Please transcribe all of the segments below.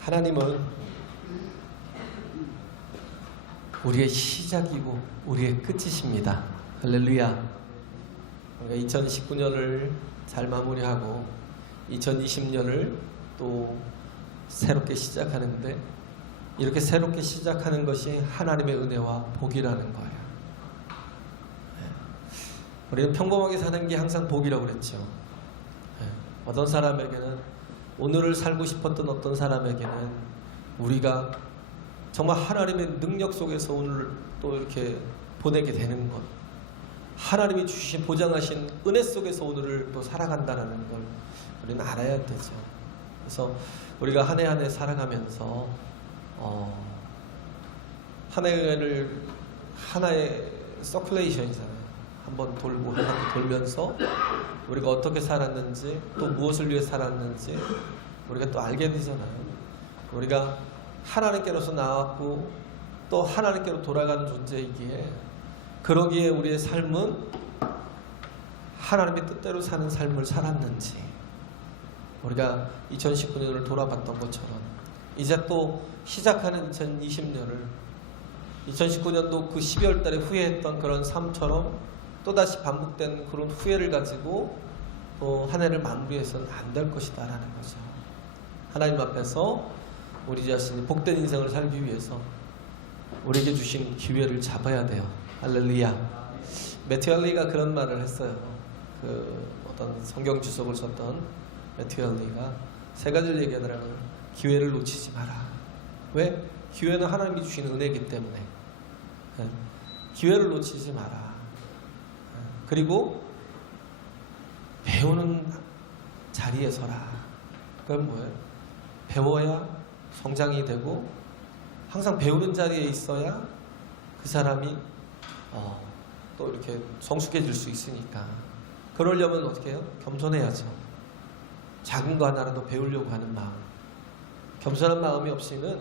하나님은 우리의 시작이고 우리의 끝이십니다. 할렐루야. 2019년을 잘 마무리하고 2020년을 또 새롭게 시작하는데, 이렇게 새롭게 시작하는 것이 하나님의 은혜와 복이라는 거예요. 우리는 평범하게 사는 게 항상 복이라고 그랬죠. 어떤 사람에게는, 오늘을 살고 싶었던 어떤 사람에게는 우리가 정말 하나님의 능력 속에서 오늘 또 이렇게 보내게 되는 것, 하나님이 주신 보장하신 은혜 속에서 오늘을 또 살아간다는 걸 우리는 알아야 되죠. 그래서 우리가 한 해 한 해 살아가면서 한 해를 하나의 서큘레이션이잖아요. 한번 돌고 한 바퀴 돌면서 우리가 어떻게 살았는지, 또 무엇을 위해 살았는지 우리가 또 알게 되잖아요. 우리가 하나님께로서 나왔고 또 하나님께로 돌아가는 존재이기에, 그러기에 우리의 삶은 하나님의 뜻대로 사는 삶을 살았는지, 우리가 2019년을 돌아봤던 것처럼 이제 또 시작하는 2020년을, 2019년도 그 12월 달에 후회했던 그런 삶처럼 또다시 반복된 그런 후회를 가지고 또 한 해를 마무리해서는 안 될 것이다 라는 거죠. 하나님 앞에서 우리 자신이 복된 인생을 살기 위해서 우리에게 주신 기회를 잡아야 돼요. 할렐루야. 매튜 할리가 그런 말을 했어요. 그 어떤 성경 주석을 썼던 매튜 할리가 세 가지를 얘기하더라고요. 기회를 놓치지 마라. 왜? 기회는 하나님이 주신 은혜이기 때문에. 기회를 놓치지 마라. 그리고 배우는 자리에 서라. 그건 뭐예요? 배워야 성장이 되고, 항상 배우는 자리에 있어야 그 사람이 또 이렇게 성숙해질 수 있으니까. 그러려면 어떻게 해요? 겸손해야죠. 작은 거 하나라도 배우려고 하는 마음. 겸손한 마음이 없이는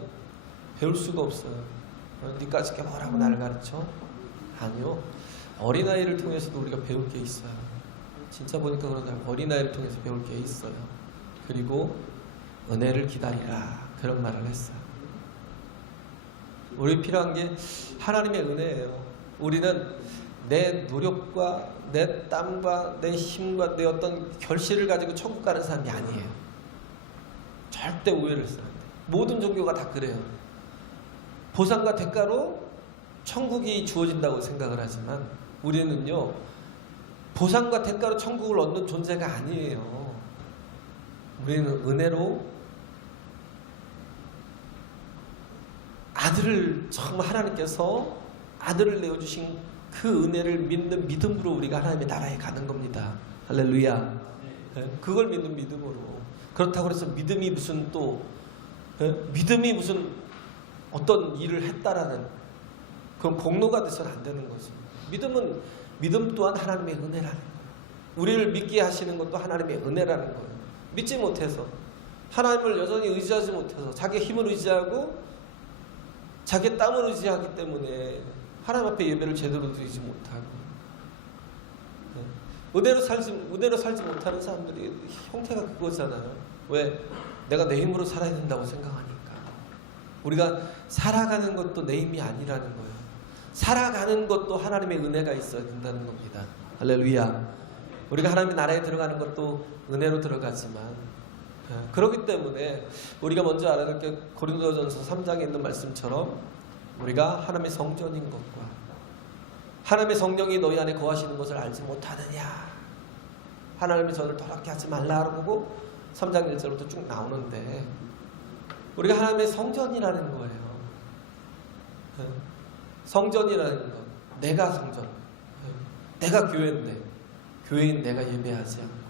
배울 수가 없어요. 니까지 게 뭐라고 나를 가르쳐? 아니요. 어린아이를 통해서도 우리가 배울 게 있어요. 진짜 보니까 그러다 어린아이를 통해서 배울 게 있어요. 그리고 은혜를 기다리라, 그런 말을 했어요. 우리 필요한 게 하나님의 은혜예요. 우리는 내 노력과 내 땀과 내 힘과 내 어떤 결실을 가지고 천국 가는 사람이 아니에요. 절대 오해를 써야 돼. 모든 종교가 다 그래요. 보상과 대가로 천국이 주어진다고 생각을 하지만, 우리는요, 보상과 대가로 천국을 얻는 존재가 아니에요. 우리는 은혜로 아들을, 정말 하나님께서 아들을 내어주신 그 은혜를 믿는 믿음으로 우리가 하나님의 나라에 가는 겁니다. 할렐루야. 그걸 믿는 믿음으로. 그렇다고 해서 믿음이 무슨 또 믿음이 무슨 어떤 일을 했다라는 그런 공로가 돼서는 안 되는 거죠. 믿음은 믿음 또한 하나님의 은혜라는 거예요. 우리를 믿게 하시는 것도 하나님의 은혜라는 거예요. 믿지 못해서, 하나님을 여전히 의지하지 못해서 자기 힘을 의지하고 자기 땀을 의지하기 때문에 하나님 앞에 예배를 제대로 드리지 못하고, 은혜로 살지 못하는 사람들이 형태가 그거잖아요. 왜? 내가 내 힘으로 살아야 된다고 생각하니까. 우리가 살아가는 것도 내 힘이 아니라는 거예요. 살아가는 것도 하나님의 은혜가 있어야 된다는 겁니다. 할렐루야. 우리가 하나님의 나라에 들어가는 것도 은혜로 들어가지만, 그렇기 때문에 우리가 먼저 알아야 될 게 고린도전서 3장에 있는 말씀처럼 우리가 하나님의 성전인 것과 하나님의 성령이 너희 안에 거하시는 것을 알지 못하느냐. 하나님의 전을 더럽게 하지 말라고 3장 1절부터 쭉 나오는데, 우리가 하나님의 성전이라는 거예요. 성전이라는 것. 내가 성전. 내가 교회인데, 교회인 내가 예배하지 않고,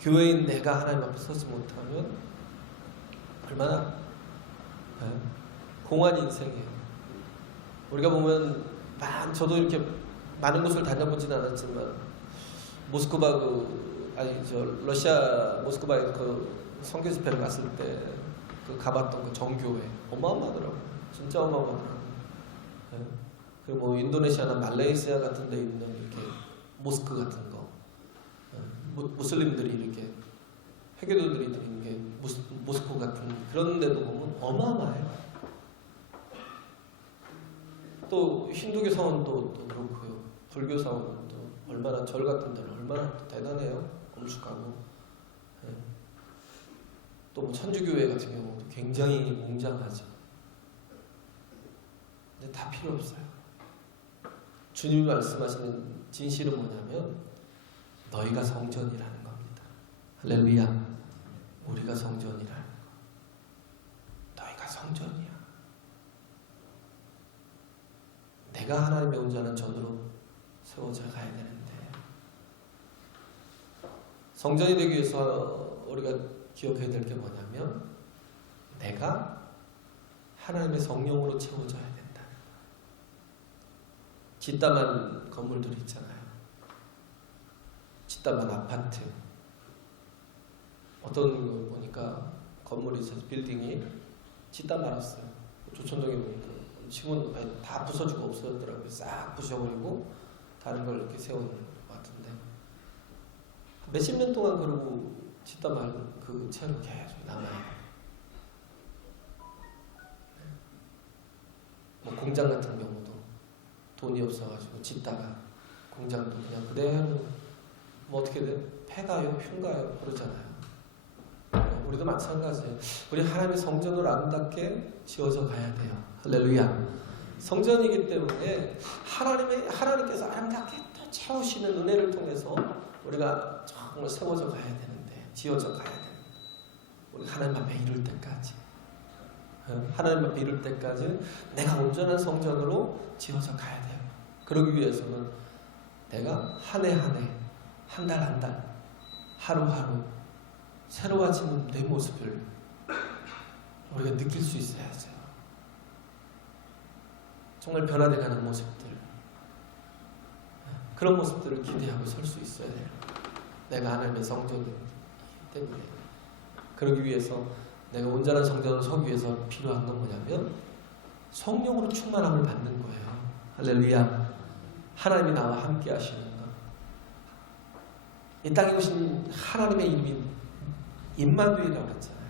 교회인 내가 하나님 앞에 서지 못하면 얼마나 공한 인생이에요. 우리가 보면 저도 이렇게 많은 곳을 다녀보진 않았지만 모스크바 러시아 모스크바에 그 선교 집회를 갔을 때 그 가봤던 그 정교회 어마어마하더라고요. 진짜 어마어마하더라고요. 네. 그리고 뭐 인도네시아나 말레이시아 같은 데 있는 이렇게 모스크 같은 거, 무슬림들이 이렇게 회교도들이 있는 게 모스크 같은 그런 데도 보면 어마어마해요. 또 힌두교 사원도 또 그렇고요. 불교 사원은 또 얼마나 절 같은 데는 얼마나 또 대단해요. 엄숙하고. 네. 또 뭐 천주교회 같은 경우도 굉장히 웅장하죠. 근데 다 필요 없어요. 주님이 말씀하시는 진실은 뭐냐면 너희가 성전이라는 겁니다. 할렐루야. 우리가 성전이라는 거. 너희가 성전이야. 내가 하나님의 온전한 전으로 세워져 가야 되는데 성전이 되기 위해서 우리가 기억해야 될 게 뭐냐면 내가 하나님의 성령으로 채워져야 된다. 짓담한 건물들 있잖아요. 짓담한 아파트. 어떤 거 보니까 건물이 있어서 빌딩이 짓담 말았어요. 조천동에 보니까 지금 다 부서지고 없어졌더라고요. 싹 부셔버리고 다른 걸 이렇게 세우는 것 같은데 몇십 년 동안 그러고 짓다 말 그 채로 계속 남아요. 뭐 공장 같은 경우도 돈이 없어가지고 짓다가 공장도 그냥 그대로 뭐 어떻게든 폐가요, 흉가요 그러잖아요. 우리도 마찬가지예요. 우리 하나님의 성전으로 아름답게 지어져 가야 돼요. 할렐루야. 성전이기 때문에 하나님께서 아름답게 또 채우시는 은혜를 통해서 우리가 정말 세워져 가야 되는데, 지어져 가야 되는데, 우리 하나님 앞에 이룰 때까지, 하나님 앞에 이룰 때까지 내가 온전한 성전으로 지어져 가야 돼요. 그러기 위해서는 내가 한 해 한 해, 한 달 한 달, 하루하루 새로워지는 내 모습을 우리가 느낄 수 있어야죠. 정말 변화돼가는 모습들, 그런 모습들을 기대하고 설 수 있어야 돼요. 내가 하나님의 성전이기 때문에. 그러기 위해서 내가 온전한 성전을 서기 위해서 필요한 건 뭐냐면 성령으로 충만함을 받는 거예요. 할렐루야. 하나님이 나와 함께 하시는 것. 이 땅에 오신 하나님의 이름이 임마누엘이라고 했잖아요.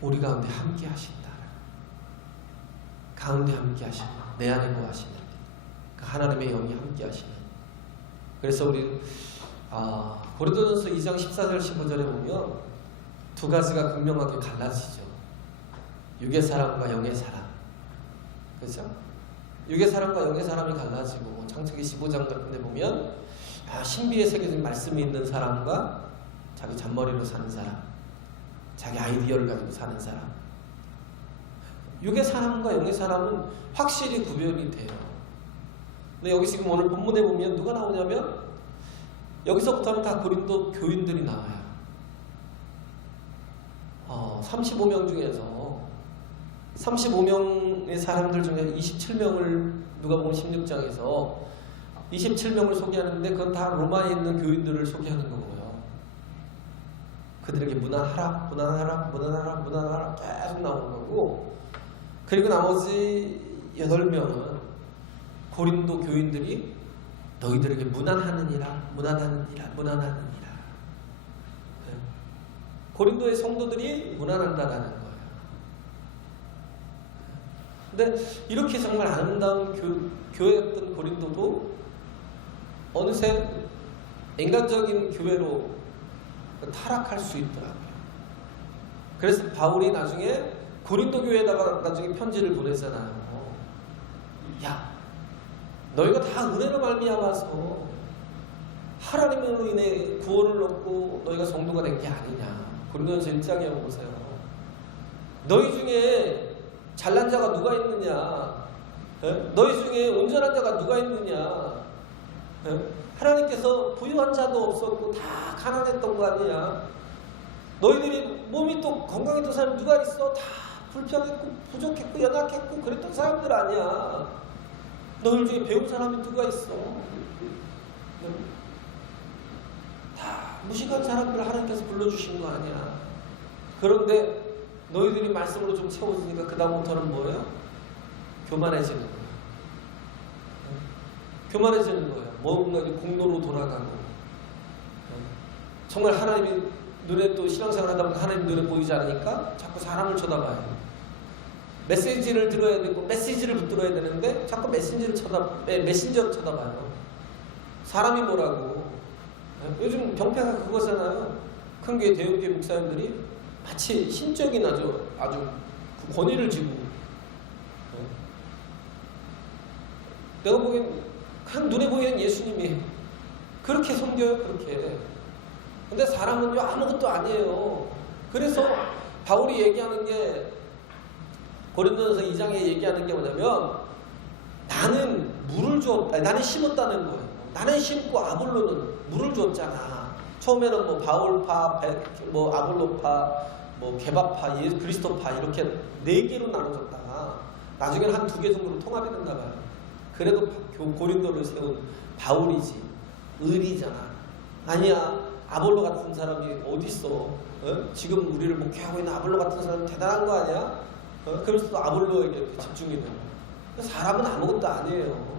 우리 가운데 함께 하신다. 가운데 함께 하시는, 내 안에 거하시는 그 하나님의 영이 함께 하시는. 그래서 우리 고린도전서 2장 14절 15절에 보면 두 가지가 극명하게 갈라지죠. 육의 사람과 영의 사람. 그렇죠? 육의 사람과 영의 사람이 갈라지고, 창세기 15장 같은 데 보면 신비에 새겨진 말씀이 있는 사람과 자기 잔머리로 사는 사람, 자기 아이디어를 가지고 사는 사람. 육의 사람과 영의 사람은 확실히 구별이 돼요. 근데 여기 지금 오늘 본문에 보면 누가 나오냐면 여기서부터는 다 고린도 교인들이 나와요. 35명 중에서 35명의 사람들 중에 27명을 누가복음 16장에서 27명을 소개하는데 그건 다 로마에 있는 교인들을 소개하는 거고요. 그들에게 문안하라, 문안하라, 문안하라, 문안하라 계속 나오는 거고, 그리고 나머지 8명은 고린도 교인들이 너희들에게 문안하느니라, 문안하느니라, 문안하느니라. 고린도의 성도들이 문안한다라는 거예요. 근데 이렇게 정말 아름다운 교회였던 고린도도 어느새 인간적인 교회로 타락할 수 있더라고요. 그래서 바울이 나중에 고린도 교회에다가 나중에 편지를 보내잖아요. 야, 너희가 다 은혜로 말미암아서 하나님으로 인해 구원을 얻고 너희가 성도가 된 게 아니냐. 고린도전서 1장에 보세요. 너희 중에 잘난 자가 누가 있느냐? 너희 중에 온전한 자가 누가 있느냐? 하나님께서 부유한 자도 없었고 다 가난했던 거 아니냐? 너희들이 몸이 또 건강했던 사람이 누가 있어? 다 불평했고 부족했고 연약했고 그랬던 사람들 아니야. 너희 중에 배운 사람이 누가 있어? 다 무식한 사람들 하나님께서 불러주신 거 아니야. 그런데 너희들이 말씀으로 좀 채워지니까 그 다음부터는 뭐예요? 교만해지는 거야. 교만해지는 거야. 뭔가 공로로 돌아가고. 정말 하나님이 눈에 또 신앙생활 하다 보면 하나님 눈에 보이지 않으니까 자꾸 사람을 쳐다봐요. 메시지를 들어야 되고 메시지를 붙들어야 되는데 자꾸 메신저를 쳐다봐요. 사람이 뭐라고. 요즘 병폐가 그거잖아요. 큰교회 대형교회 목사님들이 마치 신적인 아주 그 권위를 쥐고 내가 보기엔 그냥 눈에 보이는 예수님이 그렇게 섬겨요. 그렇게. 근데 사람은요 아무것도 아니에요. 그래서 바울이 얘기하는 게 고린도전서 2장에 얘기하는 게 뭐냐면 나는 심었다는 거예요. 나는 심고 아볼로는 물을 줬잖아. 처음에는 뭐 바울파, 뭐 아볼로파, 뭐 게바파, 그리스도파 이렇게 4개로 나눠졌다가 나중에는 한 2개 정도로 통합이 됐나 봐요. 그래도 고린도를 세운 바울이지. 을이잖아. 아니야. 아볼로 같은 사람이 어딨어. 어? 지금 우리를 목회하고 있는 아볼로 같은 사람은 대단한 거 아니야? 그러면서 또 아볼로에게 이렇게 집중이 되는 거야. 사람은 아무것도 아니에요.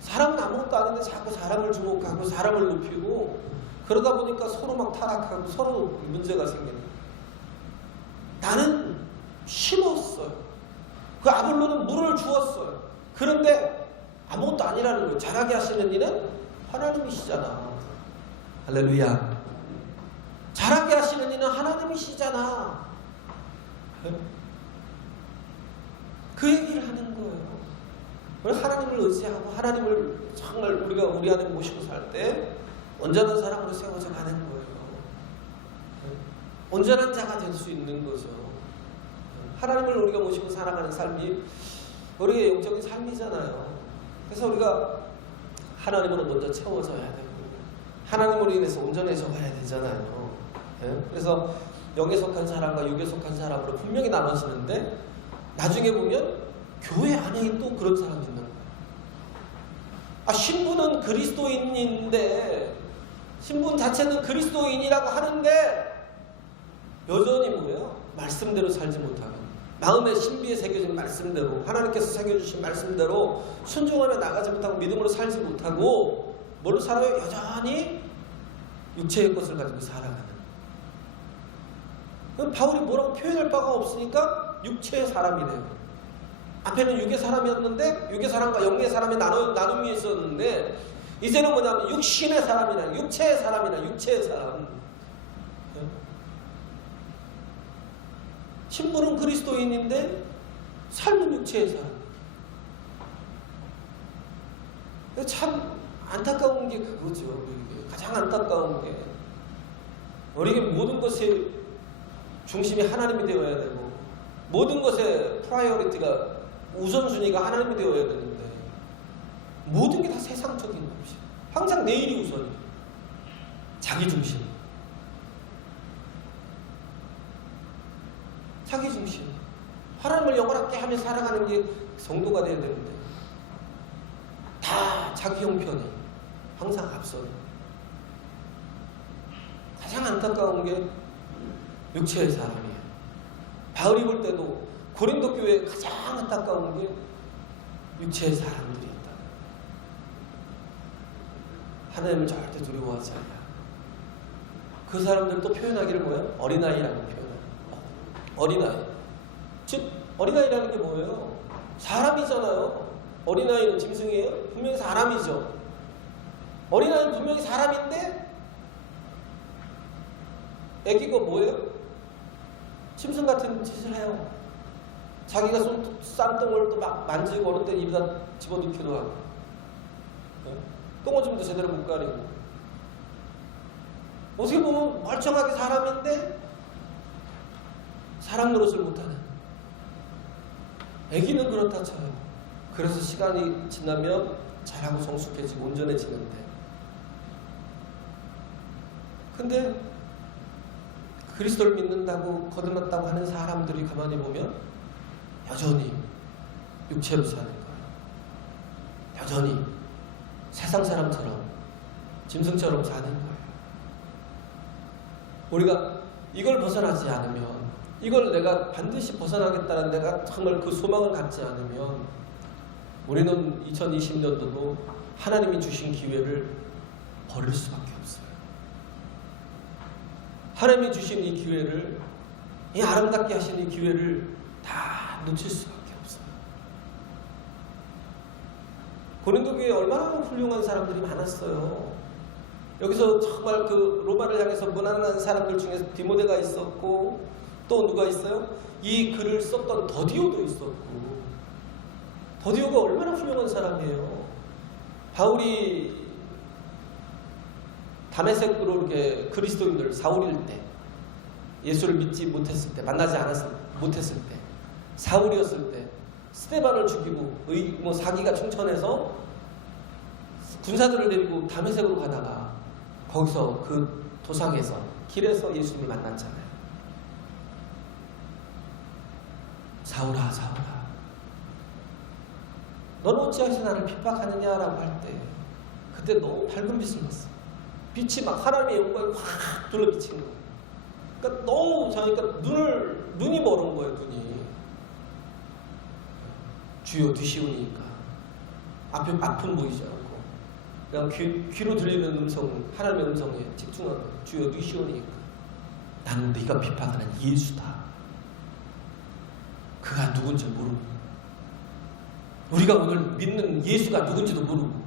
사람은 아무것도 아닌데 자꾸 사람을 주목하고 사람을 높이고 그러다 보니까 서로 막 타락하고 서로 문제가 생기는 거예요. 나는 심었어요. 그 아볼로는 물을 주었어요. 그런데 아무것도 아니라는 거예요. 잘하게 하시는 이는 하나님이시잖아. 할렐루야. 잘하게 하시는 이는 하나님이시잖아. 그 얘기를 하는 거예요. 하나님을 의지하고 하나님을 정말 우리가 우리 안에 모시고 살 때 온전한 사람으로 세워져 가는 거예요. 온전한 자가 될 수 있는 거죠. 하나님을 우리가 모시고 살아가는 삶이 우리의 영적인 삶이잖아요. 그래서 우리가 하나님으로 먼저 채워져야 되고 하나님으로 인해서 온전해져 가야 되잖아요. 그래서 영에 속한 사람과 육에 속한 사람으로 분명히 나눠지는데 나중에 보면 교회 안에 또 그런 사람이 있는 거예요. 신부는 그리스도인인데 신분 자체는 그리스도인이라고 하는데 여전히 뭐예요? 말씀대로 살지 못하고 마음의 신비에 새겨진 말씀대로 하나님께서 새겨주신 말씀대로 순종하며 나가지 못하고 믿음으로 살지 못하고 뭘로 살아요? 여전히 육체의 것을 가지고 살아가는. 그럼 바울이 뭐라고 표현할 바가 없으니까 육체의 사람이래요. 앞에는 육의 사람이었는데 육의 사람과 영의 사람의 나눔이 있었는데 이제는 뭐냐면 육신의 사람이나 육체의 사람이나 육체의 사람. 신분은 그리스도인인데 삶은 육체의 사람. 참 안타까운 게 그거죠. 가장 안타까운 게 우리에게 모든 것의 중심이 하나님이 되어야 되고 모든 것의 프라이어리티가 우선순위가 하나님이 되어야 되는데 모든 게 다 세상적인 것이 항상 내일이 우선이에요. 자기 중심. 자기 중심. 하나님을 영원하게 하며 살아가는 게 성도가 되어야 되는데 다 자기 형편이 항상 앞서는. 가장 안타까운 게 육체의 사람이에요. 바울이 볼 때도 고린도 교회에 가장 안타까운 게 육체의 사람들이었다. 하나님을 절대 두려워하지 않아. 그 사람들도 표현하기를 뭐예요? 어린아이라고 표현해요. 어린아이. 즉 어린아이라는 게 뭐예요? 사람이잖아요. 어린아이는 짐승이에요? 분명히 사람이죠. 어린아이는 분명히 사람인데 애기가 뭐예요? 짐승 같은 짓을 해요. 자기가 싼똥을 또 막 만지고 어느 때는 입에다 집어넣기도 하고 똥오줌도 제대로 못 가리고 어떻게 보면 멀쩡하게 사람인데 사람 노릇을 못하는 애기는 그렇다 쳐요. 그래서 시간이 지나면 자라고 성숙해지고 온전해지는데 근데 그리스도를 믿는다고 거듭났다고 하는 사람들이 가만히 보면 여전히 육체로 사는 거예요. 여전히 세상 사람처럼 짐승처럼 사는 거예요. 우리가 이걸 벗어나지 않으면, 이걸 내가 반드시 벗어나겠다는 내가 정말 그 소망을 갖지 않으면 우리는 2020년도도 하나님이 주신 기회를 버릴 수밖에 없어요. 하나님이 주신 이 기회를, 이 아름답게 하신 이 기회를 다 놓칠 수밖에 없어요. 고린도 교회에 얼마나 훌륭한 사람들이 많았어요. 여기서 정말 그 로마를 향해서 무난한 사람들 중에서 디모데가 있었고, 또 누가 있어요? 이 글을 썼던 더디오도 있었고. 더디오가 얼마나 훌륭한 사람이에요. 바울이 다메섹으로 이렇게 그리스도인들 사울일 때, 예수를 믿지 못했을 때, 만나지 못했을 때, 사울이었을 때 스데반을 죽이고 사기가 충천해서 군사들을 데리고 다메섹으로 가다가 거기서 그 도상에서 길에서 예수님을 만났잖아요. 사울아, 사울아, 너는 어찌하여 나를 핍박하느냐라고 할 때 그때 너무 밝은 빛을 봤어. 빛이 막 하나님의 영광이 확 둘러비친 거예요. 그러니까 너무 그러니까 눈이 멀은 거예요. 눈이 주여 뒤시우니까 앞은 보이지 않고 그냥 귀로 들리는 음성, 하나님의 음성에 집중하는 거예요. 주여 뒤시우니까 나는 네가 핍박하는 예수다. 그가 누군지 모르고, 우리가 오늘 믿는 예수가 누군지도 모르고,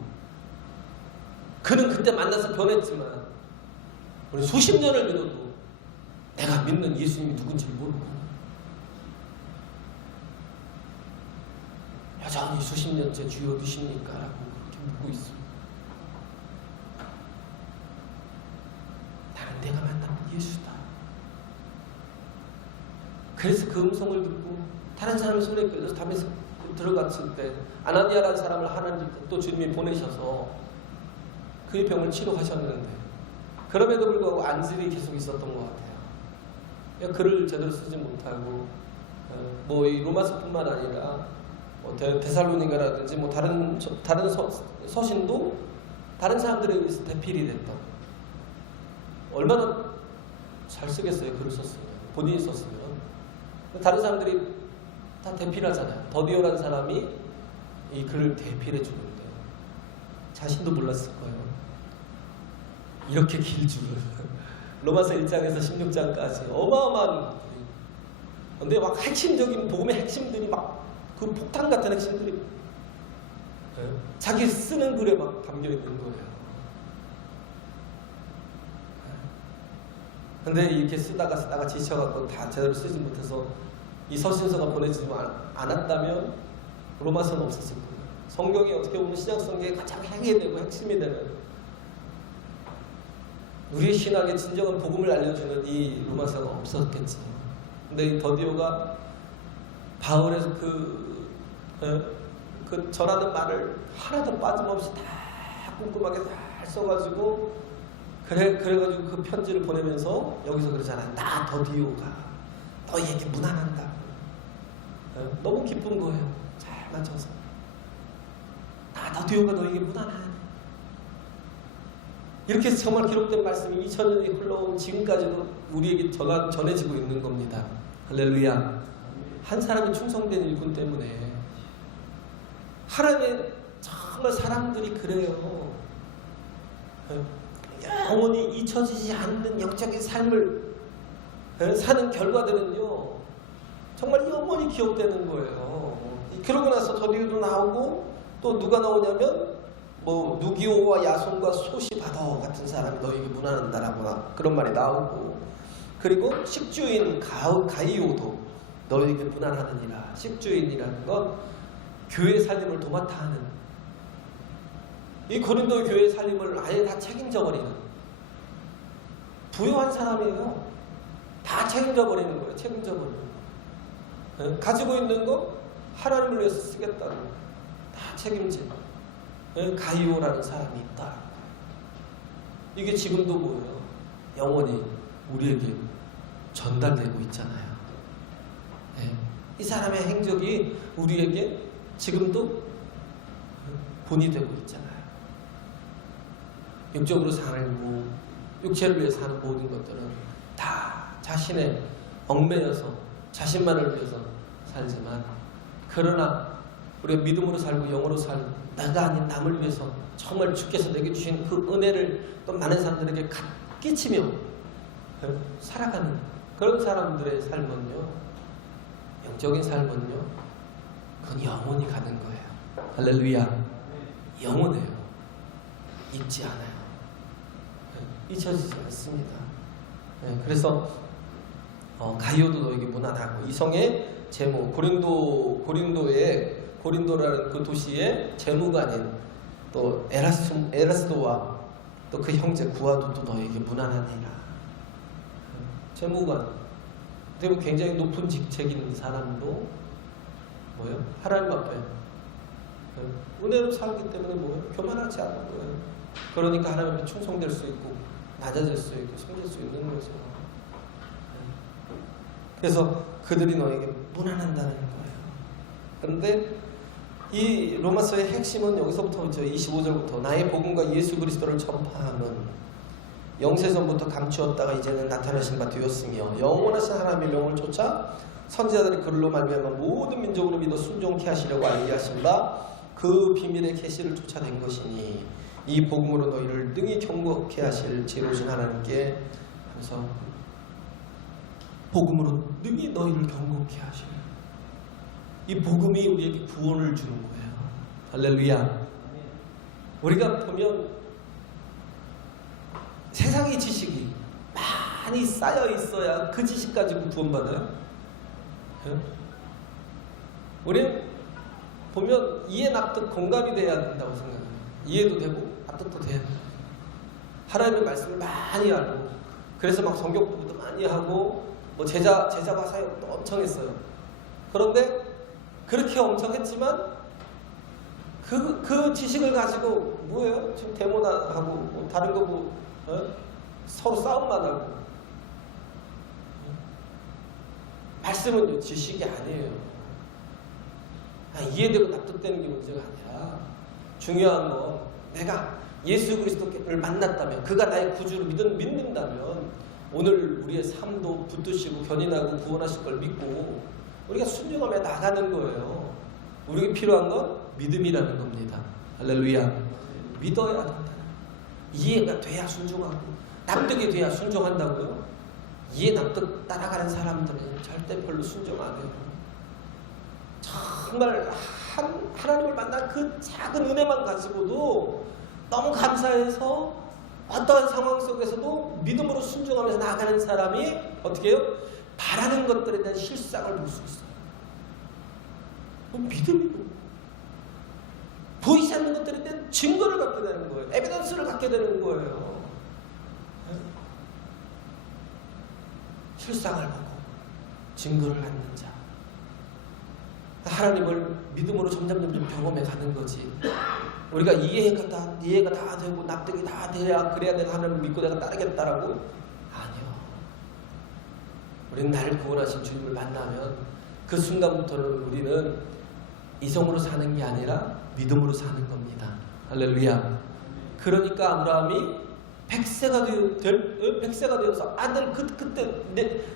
그는 그때 만나서 변했지만 우리 수십 년을 믿어도 내가 믿는 예수님이 누군지 모르고 여전히 수십 년째 주여 누십니까? 라고 그렇게 묻고 있습니다. 나는 내가 만난 예수다. 그래서 그 음성을 듣고 다른 사람의 손에 끌려서 담에 들어갔을 때 아나니아라는 사람을 하나님 또 주님이 보내셔서 그의 병을 치료하셨는데, 그럼에도 불구하고 안질이 계속 있었던 것 같아요. 글을 제대로 쓰지 못하고 이 로마서뿐만 아니라 데살로니가라든지 다른 서신도 다른 사람들에 의해서 대필이 됐던, 얼마나 잘 쓰겠어요. 글을 썼으면, 본인이 썼으면. 다른 사람들이 다 대필하잖아요. 더디오라는 사람이 이 글을 대필해 주는데 자신도 몰랐을 거예요. 이렇게 길 줄은. 로마서 1장에서 16장까지 어마어마한, 근데 막 핵심적인 복음의 핵심들이 막 그 폭탄 같은 핵심들이 자기 쓰는 글에 막 담겨 있는 거예요. 근데 이렇게 쓰다가 지쳐갖고 다 제대로 쓰지 못해서 이 서신서가 보내지지 않았다면 로마서는 없었을 거예요. 성경이 어떻게 보면 신약 성경의 가장 핵이 되고 핵심이 되는, 우리의 신학의 진정한 복음을 알려주는 이 로마서가 없었겠죠. 근데 이 더디오가 바울에서 그 전하던 말을 하나도 빠짐없이 다 꼼꼼하게 잘 써가지고 그래가지고 그 편지를 보내면서 여기서 그러잖아요. 나 더디오가 너희에게 문안한다. 너무 기쁜 거예요. 잘 맞춰서. 나 더디오가 너희에게 문안하니. 이렇게 해서 정말 기록된 말씀이 2000년이 흘러온 지금까지도 우리에게 전해지고 있는 겁니다. 할렐루야. 한 사람이 충성된 일꾼 때문에 하나님의 정말 사람들이 그래요. 영원히 잊혀지지 않는 영적인 삶을 사는 결과들은요 정말 영원히 기억되는 거예요. 그러고 나서 더디오도 나오고 또 누가 나오냐면 누기오와 야손과 소시바더 같은 사람이 너에게 문안한다라고 그런 말이 나오고, 그리고 식주인 가이오도 너에게 문안하느니라. 식주인이라는 건 교회 살림을 도맡아 하는, 이 고린도 교회 살림을 아예 다 책임져 버리는 부유한 사람이에요. 다 책임져 버리는 거예요. 책임져 버리는 거. 가지고 있는 거 하나님을 위해서 쓰겠다고 다 책임지는 가이오라는 사람이 있다. 이게 지금도 뭐예요? 영원히 우리에게 전달되고 있잖아요. 네. 이 사람의 행적이 우리에게 지금도 본이 되고 있잖아요. 육적으로 살고 육체를 위해 사는 모든 것들은 다 자신의 얽매여서 자신만을 위해서 살지만, 그러나 우리가 믿음으로 살고 영으로 살고 내가 아닌 남을 위해서 정말 주께서 내게 주신 그 은혜를 또 많은 사람들에게 끼치며 살아가는 그런 사람들의 삶은요, 영적인 삶은요, 그건 영원히 가는 거예요. 할렐루야. 영원해요. 잊지 않아요. 잊혀지지 않습니다. 그래서 가룟도 너에게 무난하고 이성의 재무, 고린도라는 그 도시의 재무관인 또 에라스도와 또 그 형제 구아도도 너에게 무난하니라. 재무관, 그리고 굉장히 높은 직책인 사람도 뭐예요? 하나님 앞에 은혜로 살기 때문에 뭐예요? 교만하지 않은 거예요. 그러니까 하나님 앞에 충성될 수 있고 낮아질 수 있고 섬길 수 있는 거죠. 그래서 그들이 너에게 무난한다는 거예요. 그런데 이 로마서의 핵심은 여기서부터 25절부터 나의 복음과 예수 그리스도를 전파하는, 영세전부터 감추었다가 이제는 나타나신 바 되었으며 영원하신 하나님의 명을 쫓아 선지자들이 그들로 말미암아 모든 민족으로 믿어 순종케 하시려고 알게 하신 바 그 비밀의 계시를 쫓아낸 것이니 이 복음으로 너희를 능히 경고케 하실 지혜로우신 하나님께 하면서 복음으로 능히 너희를 경고케 하실, 이 복음이 우리에게 구원을 주는 거예요. 할렐루야. 우리가 보면 세상의 지식이 많이 쌓여 있어야 그 지식 가지고 구원받아요. 우리는 보면 이해, 납득, 공감이 돼야 된다고 생각해요. 이해도 되고 납득도 돼야 돼요. 하나님의 말씀을 많이 알고, 그래서 막 성경 공부도 많이 하고 뭐 제자 사역도 엄청 했어요. 그런데 그렇게 엄청 했지만 그 지식을 가지고 뭐예요? 지금 데모나 하고 뭐 다른 거 뭐 서로 싸움만 하고. 말씀은 지식이 아니에요. 이해되고 납득되는 게 문제가 아니라, 중요한 건 내가 예수 그리스도를 만났다면, 그가 나의 구주를 믿는다면 오늘 우리의 삶도 붙드시고 견인하고 구원하실 걸 믿고 우리가 순종하며 나가는 거예요. 우리에게 필요한 건 믿음이라는 겁니다. 할렐루야. 믿어야 된다. 이해가 돼야 순종하고 납득이 돼야 순종한다고요? 이해 납득 따라가는 사람들은 절대 별로 순종 안 해요. 정말 하나님을 만난 그 작은 은혜만 가지고도 너무 감사해서 어떠한 상황 속에서도 믿음으로 순종하면서 나아가는 사람이 어떻게 해요? 바라는 것들에 대한 실상을 볼 수 있어요. 믿음이고 보이지 않는 것들에 대한 증거를 갖게 되는 거예요. 에비던스를 갖게 되는 거예요. 실상을 보고 증거를 갖는 자, 하나님을 믿음으로 점점 경험해 가는 거지. 우리가 이해가 다 되고 납득이 다 돼야, 그래야 내가 하나님을 믿고 내가 따르겠다라고? 아니요. 우리는 나를 구원하신 주님을 만나면 그 순간부터는 우리는 이성으로 사는 게 아니라 믿음으로 사는 겁니다. 할렐루야. 그러니까 아브라함이 100세가 되어서 아들, 그때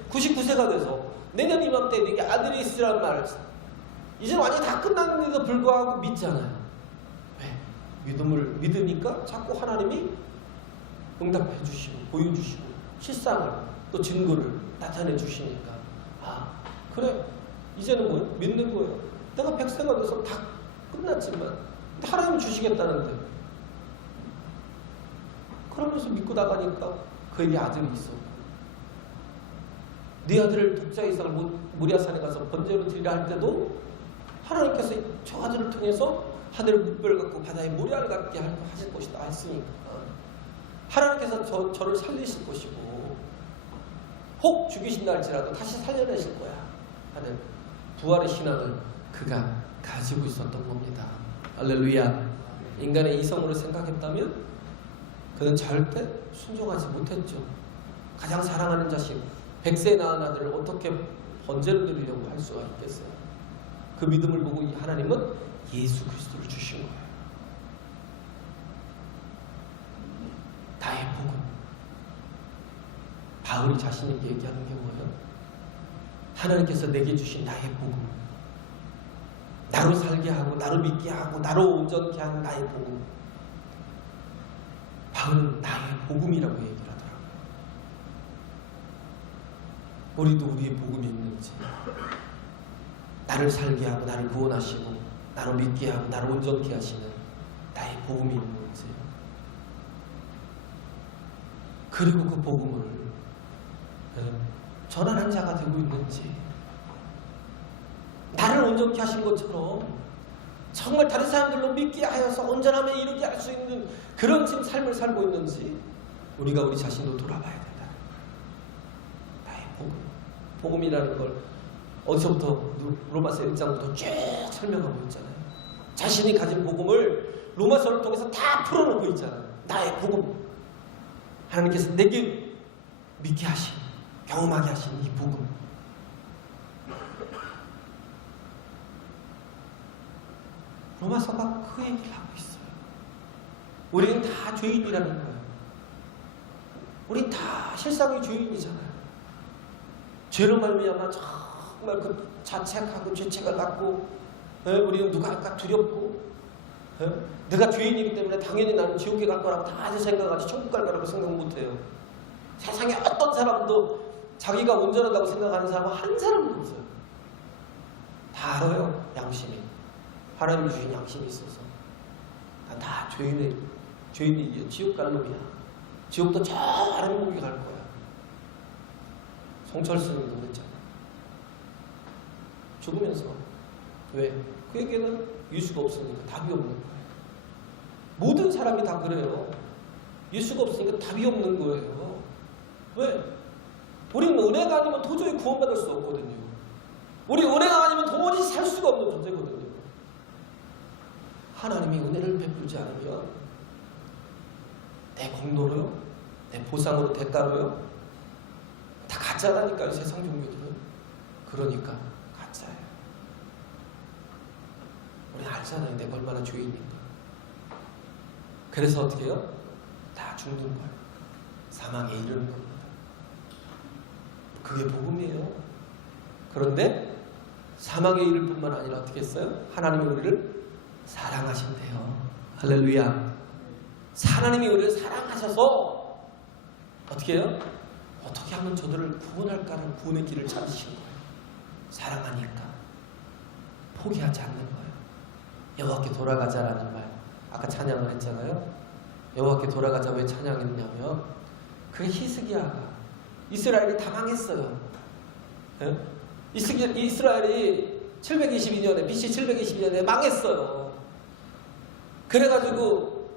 99세가 돼서 내년 이맘때 내게 아들이 있으란 말을, 이제 완전히 다 끝났는데도 불구하고 믿잖아요. 왜? 믿으니까 자꾸 하나님이 응답해 주시고 보여주시고 실상을 또 증거를 나타내 주시니까, 그래, 이제는 뭐예요? 믿는 거예요. 내가 100세가 돼서 다 끝났지만 하나님 주시겠다는데, 그러면서 믿고 나가니까 그에게 아들이 있어. 네 아들을 독자 이삭을 모리아산에 가서 번제로 드리라 할 때도 하나님께서 저 아들을 통해서 하늘의 묵별 갖고 바다에 모리아를 갖게 하실 것이다 했으니까 하나님께서 저를 살리실 것이고, 혹 죽이신다 할지라도 다시 살려내실 거야 하는 부활의 신앙을 그가 가지고 있었던 겁니다. 할렐루야. 인간의 이성으로 생각했다면 그는 절대 순종하지 못했죠. 가장 사랑하는 자식, 100세 낳은 아들을 어떻게 번제를 드리려고 할 수가 있겠어요? 그 믿음을 보고 하나님은 예수 그리스도를 주신 거예요. 나의 복음. 바울이 자신에게 얘기하는 게 뭐예요? 하나님께서 내게 주신 나의 복음. 나로 살게 하고 나로 믿게 하고 나로 온전케 하는 나의 복음. 바울은 나의 복음이라고 얘기를 하더라고요. 우리도 우리의 복음이 있는지, 나를 살게 하고 나를 구원하시고 나로 믿게 하고 나를 온전케 하시는 나의 복음이 있는지, 그리고 그 복음을 전하는 자가 되고 있는지, 나를 온전케 하신 것처럼 정말 다른 사람들로 믿게 하여서 온전함에 이르게 할 수 있는 그런 지금 삶을 살고 있는지 우리가 우리 자신도 돌아봐야 된다. 나의 복음. 복음이라는 걸 어디서부터 로마서 1장부터 쭉 설명하고 있잖아요. 자신이 가진 복음을 로마서를 통해서 다 풀어놓고 있잖아요. 나의 복음. 하나님께서 내게 믿게 하신, 경험하게 하신 이 복음. 로마서가 그 얘기를 하고 있어요. 우리는 다 죄인이라는 거예요. 우린 다 실상의 죄인이잖아요. 죄로 말미암아 정말 그 자책하고 죄책을 갖고, 우리는 누가 할까 두렵고, 내가 죄인이기 때문에 당연히 나는 지옥에 갈 거라고 다 생각하지 천국 갈 거라고 생각 못해요. 세상에 어떤 사람도 자기가 온전하다고 생각하는 사람은 한 사람도 없어요. 다 알아요. 양심이. 하나님이 주신 양심이 있어서 난 다 죄인이 지옥 갈 놈이야. 지옥도 저 하나님 보기 갈 거야. 송철수님도 그랬잖아. 죽으면서. 왜? 그에게는 예수가 없으니까 답이 없는 거예요. 모든 사람이 다 그래요. 예수가 없으니까 답이 없는 거예요. 왜? 우리는 은혜가 아니면 도저히 구원받을 수 없거든요. 우리 은혜가 아니면 도무지 살 수가 없는 존재거든요. 하나님이 은혜를 베풀지 않으면 내 공로로요? 내 보상으로 대가로요? 다 가짜라니까요. 세상 종교들은. 그러니까 가짜예요. 우리 알잖아요. 내가 얼마나 죄인인가. 그래서 어떻게 해요? 다 죽는 거예요. 사망에 이르는 겁니다. 그게 복음이에요. 그런데 사망에 이를 뿐만 아니라 어떻게 했어요? 하나님이 우리를 사랑하신대요. 할렐루야. 하나님이 우리를 사랑하셔서 어떻게 해요? 어떻게 하면 저들을 구원할까라는 구원의 길을 찾으신 거예요. 사랑하니까 포기하지 않는 거예요. 여호와께 돌아가자라는 말 아까 찬양을 했잖아요. 여호와께 돌아가자 왜 찬양했냐면 그게 히스기야가 이스라엘이 다 망했어요. 이스라엘이 722년에 BC 722년에 망했어요. 그래가지고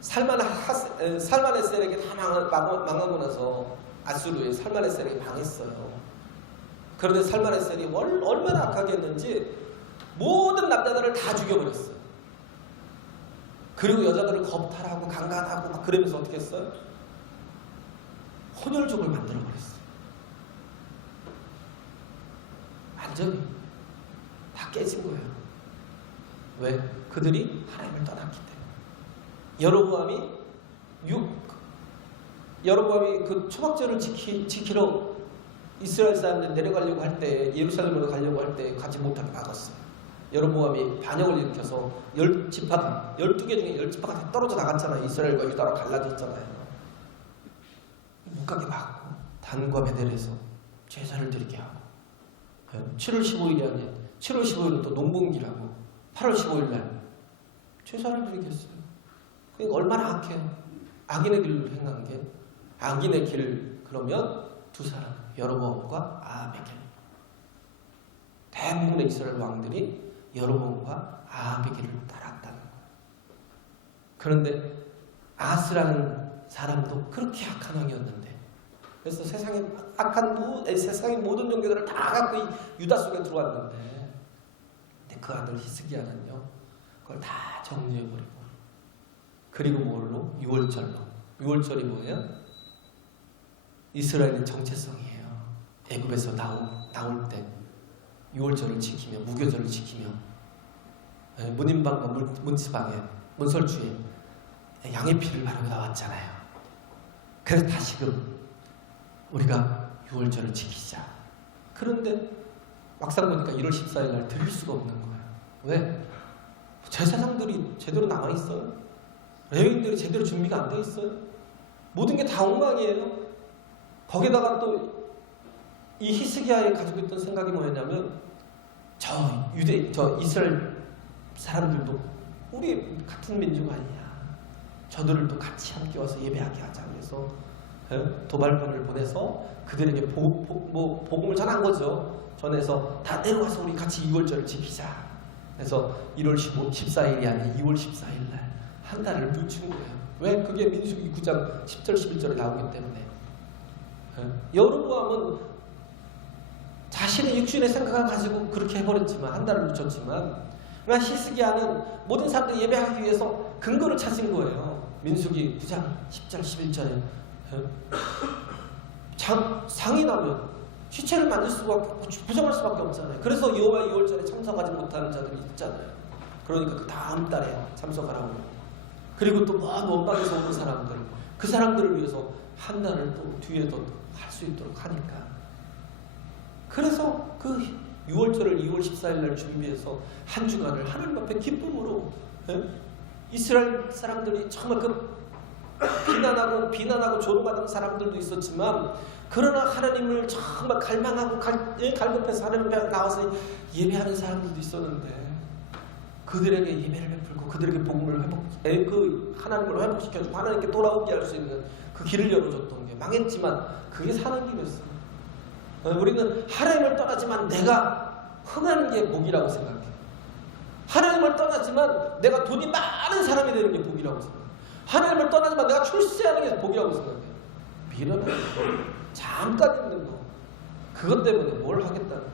살마네셀에게 다 망하고 나서 아수르의 살마네셀에게 망했어요. 그런데 살마네셀이 얼마나 악하게 했는지 모든 남자들을 다 죽여버렸어요. 그리고 여자들을 겁탈하고 강간하고 막 그러면서 어떻게 했어요? 혼혈족을 만들어버렸어요. 완전히 다 깨진 거예요. 왜? 그들이 하나님을 떠났기 때문에. 여로보암이 그 초막절을 지키러 이스라엘 사람들 내려가려고 할 때, 예루살렘으로 가려고 할 때 가지 못하게 막았어요. 여로보암이 반역을 일으켜서 10지파, 12개 중에 10지파가 다 떨어져 나갔잖아요. 이스라엘과 유다로 갈라졌잖아요. 못 가게 막고 단과 베델에서 제사를 드리게 하고 7월 15일이 아니라 7월 15일은 또 농번기라고 8월 15일 날 제사를 드리게 했어요. 그러니까 얼마나 악해요. 악인의 길을 행한 게 악인의 길 그러면 두 사람 여로보암과 아합의 길. 대부분의 이스라엘 왕들이 여로보암과 아합의 길을 따랐다는 거예요. 그런데 아하스라는 사람도 그렇게 악한 왕이었는데 그래서 세상의 모든 종교들을 다 갖고 유다 속에 들어왔는데 근데 그 아들 히스기야는요 그걸 다 정리해버리고 그리고 뭘로? 6월절로. 6월절이 뭐예요? 이스라엘의 정체성이에요. 애굽에서 나올 때 유월절을 지키며 무교절을 지키며 문인방과 문지방에 문설주에 양의 피를 바르고 나왔잖아요. 그래서 다시금 우리가 유월절을 지키자. 그런데 막상 보니까 1월 14일 날 드릴 수가 없는 거예요. 왜? 제사장들이 제대로 나와 있어요. 레위인들이 제대로 준비가 안 돼 있어요. 모든 게 다 엉망이에요. 거기다가 또 이 히스기야에 가지고 있던 생각이 뭐였냐면 저 이스라엘 사람들도 우리 같은 민족 아니냐. 저들을 또 같이 함께 와서 예배하게 하자. 그래서 도발꾼을 보내서 그들에게 복음을 전한 거죠. 전해서 다 내려와서 우리 같이 2월절을 지키자. 그래서 1월 14일이 아닌 2월 14일 날 한 달을 늦춘 거예요. 왜? 그게 민수기 9장 10절 11절에 나오기 때문에. 여로보암은 자신의 육신의 생각을 가지고 그렇게 해버렸지만, 한 달을 늦췄지만, 그러나 히스기야는 모든 사람들이 예배하기 위해서 근거를 찾은 거예요. 민수기 9장 10절 11절에 상이 나면 시체를 만들 부정할 수밖에 없잖아요. 그래서 여호와 2월절에 참석하지 못하는 자들이 있잖아요. 그러니까 그 다음 달에 참석하라고. 그리고 또 먼 원방에서 오는 사람들, 그 사람들을 위해서 한 달을 또 뒤에 더 할 수 있도록 하니까. 그래서 그 6월절을 2월 14일 날 준비해서 한 주간을 하나님 앞에 기쁨으로, 이스라엘 사람들이 정말 그 비난하고 조롱하던 사람들도 있었지만, 그러나 하나님을 정말 갈망하고 갈급해서 하나님 앞에 나와서 예배하는 사람들도 있었는데, 그들에게 예배를 베풀고 그들에게 복음을 하나님을 회복시켜주고 하나님께 돌아오게 할 수 있는 그 길을 열어줬던 게, 망했지만 그게 사는 길이었어요. 우리는 하나님을 떠나지만 내가 흥하는 게 복이라고 생각해요. 하나님을 떠나지만 내가 돈이 많은 사람이 되는 게 복이라고 생각해요. 하나님을 떠나지만 내가 출세하는 게 복이라고 생각해요. 미련한 거, 잠깐 있는 거, 그것 때문에 뭘 하겠다는 거예요.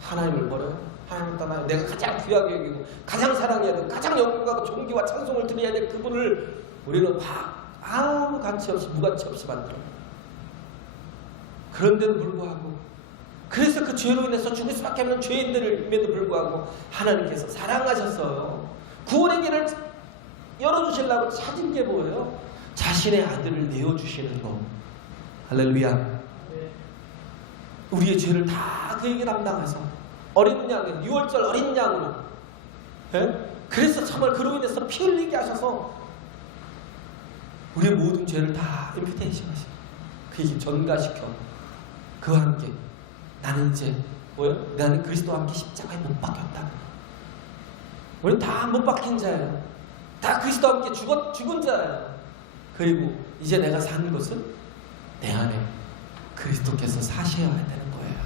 하나님을 버려요? 하나님을 떠나요? 내가 가장 귀하게 여기고 가장 사랑해야 되고 가장 영광과 존귀와 찬송을 드려야 될 그분을 우리는 아무 가치 없이, 무가치 없이 만들어요. 그런데도 불구하고, 그래서 그 죄로 인해서 죽을 수밖에 없는 죄인들임에도 불구하고 하나님께서 사랑하셨어요. 구원의 길을 열어주시려고 찾은 게 뭐예요? 자신의 아들을 내어주시는 거. 할렐루야. 우리의 죄를 다 그에게 담당해서 어린 양은 6월절 어린 양으로, 그래서 정말 그로 인해서 피 흘리게 하셔서 우리의 모든 죄를 다 임피테이션 하시고 그에게 전가시켜 그와 함께 나는 이제 나는 그리스도와 함께 십자가에 못 박혔다. 우리는 다 못 박힌 자예요. 다 그리스도와 함께 죽은 자예요. 그리고 이제 내가 사는 것은 내 안에 그리스도께서 사셔야 되는 거예요.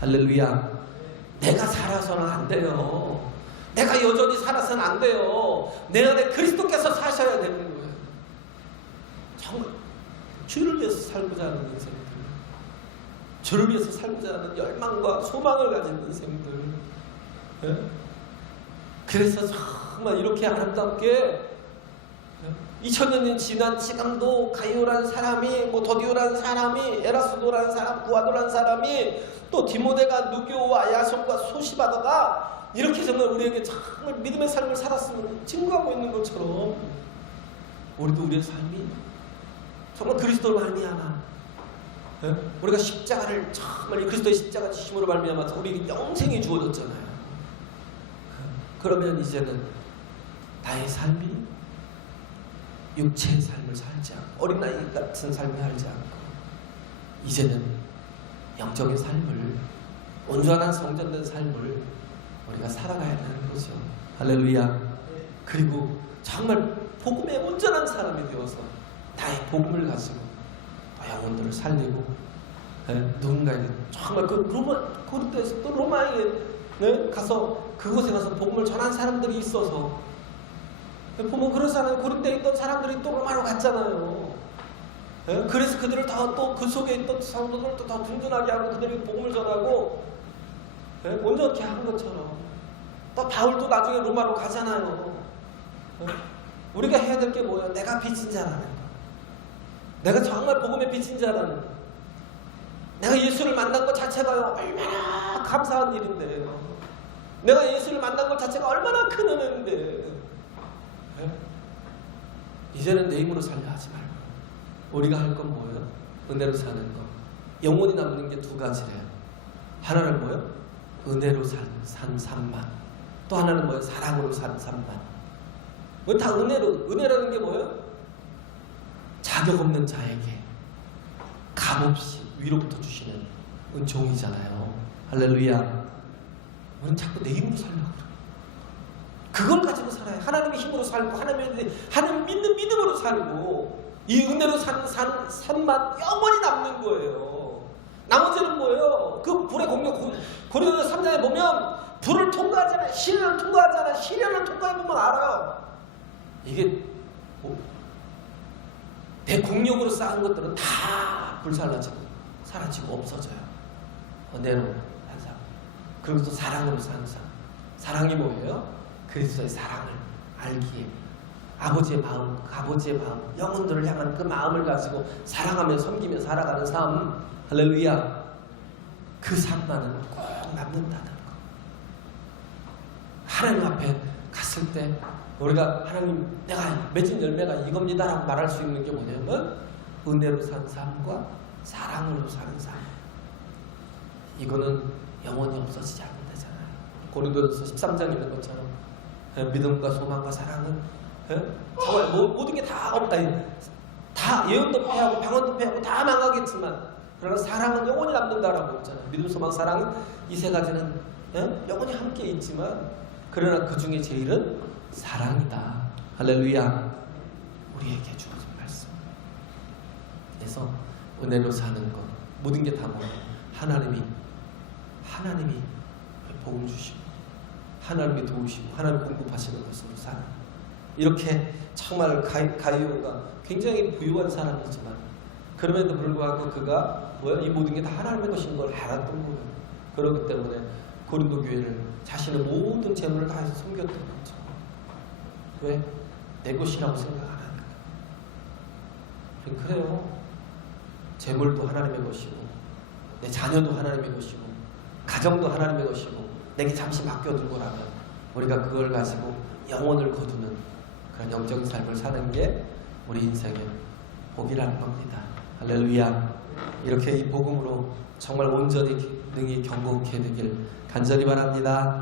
할렐루야. 내가 살아서는 안 돼요. 내가 여전히 살아서는 안 돼요. 내 안에 그리스도께서 사셔야 되는 거예요. 정말 주를 위해서 살고자 하는 인생들, 주를 위해서 살고자 하는 열망과 소망을 가진 인생들. 그래서 정말 이렇게 아름답게 2000년이 지난 지금도 가이오라는 사람이, 더디오라는 사람이, 에라스도라는 사람, 구아도라는 사람이, 또 디모데가 누교와 야손과 소시바다가 이렇게 정말 우리에게 정말 믿음의 삶을 살았음을 증거하고 있는 것처럼, 우리도 우리의 삶이 정말 그리스도로 말미암아, 우리가 십자가를 정말 그리스도의 십자가 지심으로 말미암아서 우리에게 영생이 주어졌잖아요. 그러면 이제는 나의 삶이 육체의 삶을 살지 않고 어린아이 같은 삶을 살지 않고 이제는 영적인 삶을, 온전한 성전된 삶을 우리가 살아가야 되는 거죠. 할렐루야. 그리고 정말 복음의 온전한 사람이 되어서 나의 복음을 가지고 영혼들을 살리고, 누군가에게 정말 고린도에서 또 로마에 가서 그곳에 가서 복음을 전한 사람들이 있어서, 보면 그런 사람, 고린도에 있던 사람들이 또 로마로 갔잖아요. 그래서 그들을 또 그 속에 있던 성도들을 또 더 든든하게 하고 그들에게 복음을 전하고 온전케 한 것처럼, 또 바울도 나중에 로마로 가잖아요. 우리가 해야 될 게 뭐예요? 내가 빚진 자라는 거. 내가 정말 복음의 빚진 자라는 거. 내가 예수를 만난 것 자체가요 얼마나 감사한 일인데요. 내가 예수를 만난 것 자체가 얼마나 큰 은혜인데. 이제는 내 힘으로 살려 하지 말고 우리가 할 건 뭐예요? 은혜로 사는 거. 영원히 남는 게 두 가지래요. 하나는 뭐예요? 은혜로 산 삶만. 또 하나는 뭐예요? 사랑으로 산 삶만. 왜 다 은혜로? 은혜라는 게 뭐예요? 자격 없는 자에게 값없이 위로부터 주시는 은총이잖아요. 할렐루야. 우리는 자꾸 내 힘으로 살려고 그래요. 그걸 가지고 살아요. 하나님의 힘으로 살고 하나님 믿는 믿음으로 살고 이 은혜로 산 삶만 영원히 남는 거예요. 나머지는 뭐예요? 그 불의 공격 고린도서 3장에 보면 불을 통과하잖아요. 시련을 통과하잖아요. 시련을 통과해보면 알아요. 이게 대공력으로 쌓은 것들은 다 불살라지고 사라지고 없어져요. 은혜로 산 삶. 그리고 또 사랑으로 사는 삶. 사랑이 뭐예요? 그리스도의 사랑을 알기에 아버지의 마음, 아버지의 마음, 영혼들을 향한 그 마음을 가지고 사랑하며 섬기며 살아가는 삶. 할렐루야. 그 삶만은 꼭 남는다는 거. 하나님 앞에 갔을 때 우리가 하나님 내가 맺은 열매가 이겁니다라고 말할 수 있는 게 뭐냐면 은혜로 산 삶과 사랑으로 사는 삶. 이거는 영원히 없어지지 않는다잖아요. 고린도서 13장 있는 것처럼 믿음과 소망과 사랑은 정말 모든 게 다 없다. 다 예언도 패하고 방언도 패하고 다 망하겠지만 그러나 사랑은 영원히 남는다라고 했잖아요. 믿음, 소망, 사랑은 이 세 가지는 영원히 함께 있지만 그러나 그 중에 제일은 사랑이다. 할렐루야. 우리에게 주어진 말씀. 그래서 은혜로 사는 것 모든 게 다 뭐예요? 하나님이 복음 주시고 하나님이 도우시고 하나님 공급하시는 것으로 사는 이렇게 정말 가이오가 굉장히 부유한 사람이지만 그럼에도 불구하고 그가 이 모든 게 다 하나님의 것인 걸 알았던 거예요. 그렇기 때문에 고린도 교회를 자신의 모든 재물을 다해서 섬겼던 거죠. 왜? 내 것이라고 생각 안 하니까. 그래요. 재물도 하나님의 것이고 내 자녀도 하나님의 것이고 가정도 하나님의 것이고 내게 잠시 맡겨두고라면 우리가 그걸 가지고 영혼을 거두는 그런 영적인 삶을 사는 게 우리 인생의 복이라는 겁니다. 할렐루야. 이렇게 이 복음으로 정말 온전히 능히 경고케 되길 간절히 바랍니다.